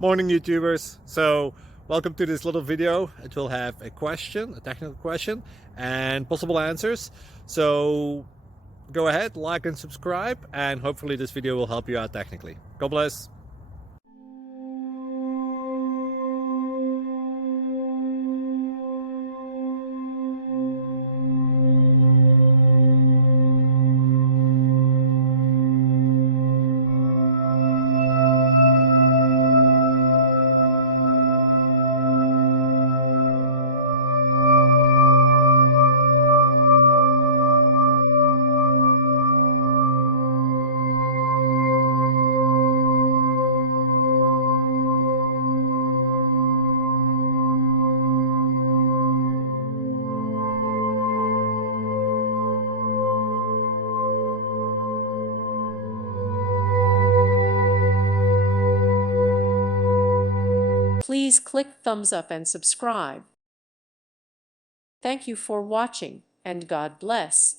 Morning YouTubers. So welcome to this little video. It will have a question, a technical question, and possible answers. So go ahead, like and subscribe, and hopefully this video will help you out technically. God bless. Please click thumbs up and subscribe. Thank you for watching, and God bless.